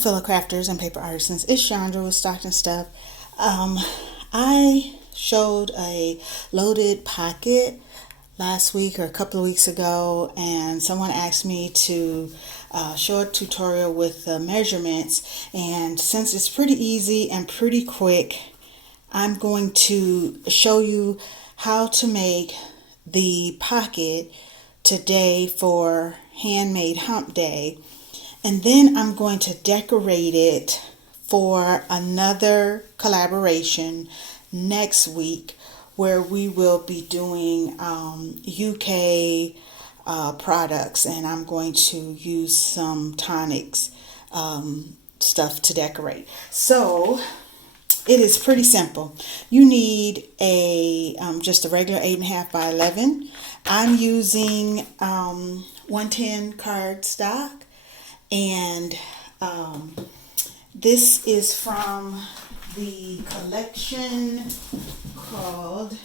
fellow crafters and paper artisans, it's Chandra with Stockton Stuff. I showed a loaded pocket last week or a couple of weeks ago, and someone asked me to show a tutorial with the measurements, and since it's pretty easy and pretty quick, I'm going to show you how to make the pocket today for Handmade Hump Day. And then I'm going to decorate it for another collaboration next week where we will be doing UK products, and I'm going to use some tonics stuff to decorate. So it is pretty simple. You need a just a regular 8.5 by 11. I'm using 110 cardstock. And this is from the collection called,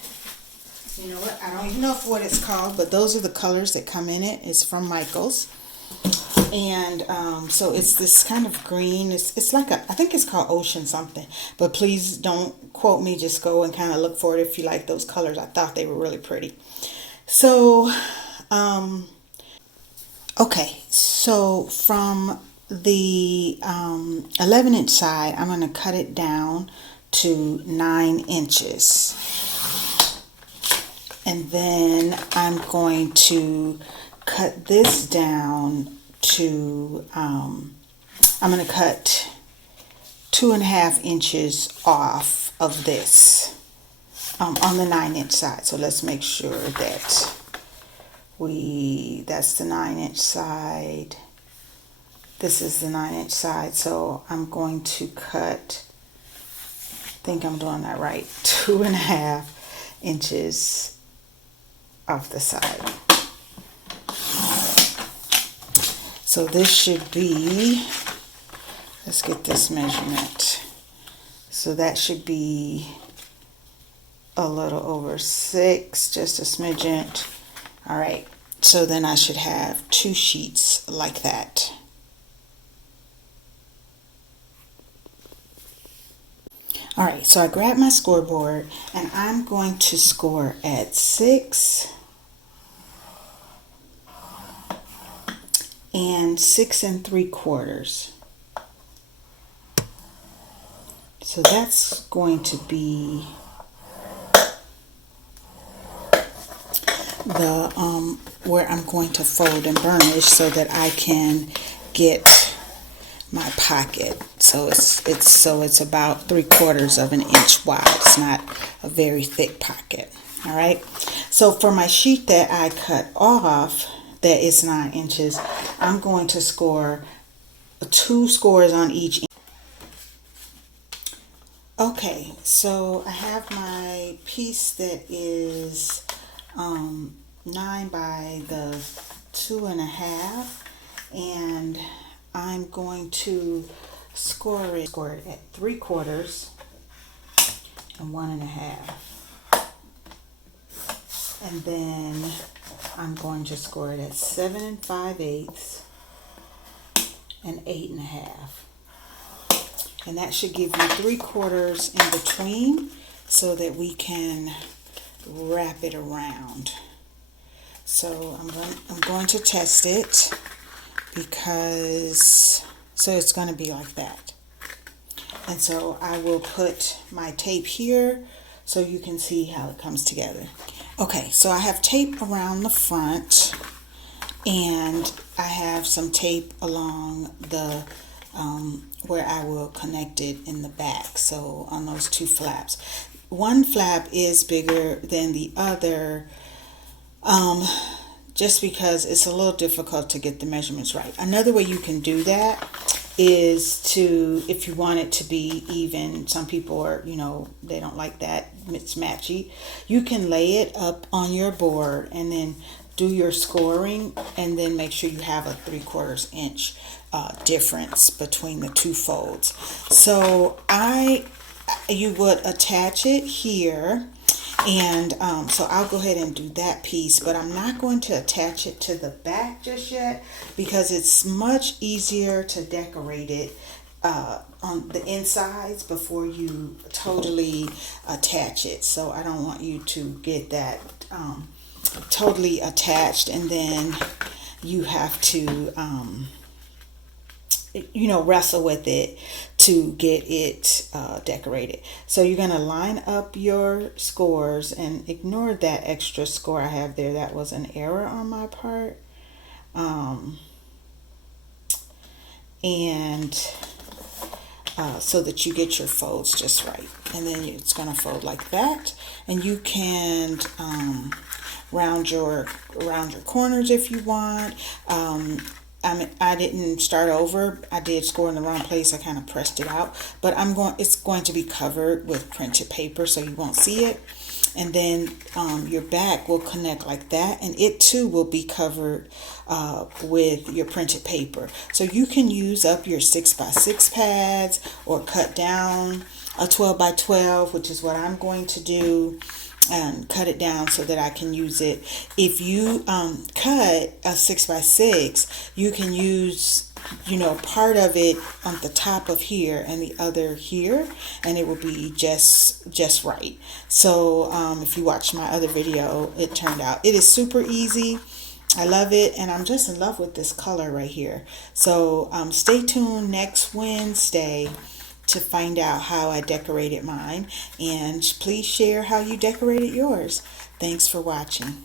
you know what, I don't even know what it's called, but those are the colors that come in it. It's from Michaels. And so it's this kind of green. It's like I think it's called Ocean something. But please don't quote me. Just go and kind of look for it if you like those colors. I thought they were really pretty. So, okay, so from the 11-inch side, I'm going to cut it down to 9 inches. And then I'm going to cut this down to, I'm going to cut 2.5 inches off of this on the 9-inch side. So let's make sure that that's the 9-inch side. This is the 9-inch side. So I'm going to cut, I think I'm doing that right, 2.5 inches off the side. So this should be, let's get this measurement. So that should be a little over 6, just a smidgen. All right, so then I should have 2 sheets like that. All right, so I grabbed my scoreboard and I'm going to score at 6 and 6 3/4. So that's going to be the where I'm going to fold and burnish so that I can get my pocket. So it's about 3/4 of an inch wide. It's not a very thick pocket. All right. So for my sheet that I cut off, that is 9 inches, I'm going to score 2 scores on each. Okay, so I have my piece that is 9 by the 2.5, and I'm going to score it at 3/4 and 1.5, and then I'm going to score it at 7 5/8 and 8.5. And that should give you 3/4 in between so that we can wrap it around. So I'm going to test it because, so it's going to be like that. And so I will put my tape here so you can see how it comes together. Okay, so I have tape around the front and I have some tape along the where I will connect it in the back, so on those 2 flaps. One flap is bigger than the other just because it's a little difficult to get the measurements right. Another way you can do that is to, if you want it to be even, some people are, you know, they don't like that, it's matchy. You can lay it up on your board and then do your scoring and then make sure you have a 3/4 inch difference between the 2 folds. So you would attach it here, and so I'll go ahead and do that piece, but I'm not going to attach it to the back just yet because it's much easier to decorate it on the insides before you totally attach it. So I don't want you to get that totally attached, and then you have to wrestle with it to get it decorated. So you're going to line up your scores and ignore that extra score I have there. That was an error on my part. And so that you get your folds just right. And then it's going to fold like that. And you can round your corners if you want. I didn't start over. I did score in the wrong place. I kind of pressed it out, but it's going to be covered with printed paper, so you won't see it. And then your back will connect like that, and it too will be covered with your printed paper. So you can use up your 6x6 pads or cut down a 12x12, which is what I'm going to do, and cut it down so that I can use it. If you cut a 6x6, you can use part of it on the top of here and the other here, and it will be just right. So if you watch my other video, it turned out. It is super easy. I love it, and I'm just in love with this color right here. So stay tuned next Wednesday to find out how I decorated mine, and please share how you decorated yours. Thanks for watching.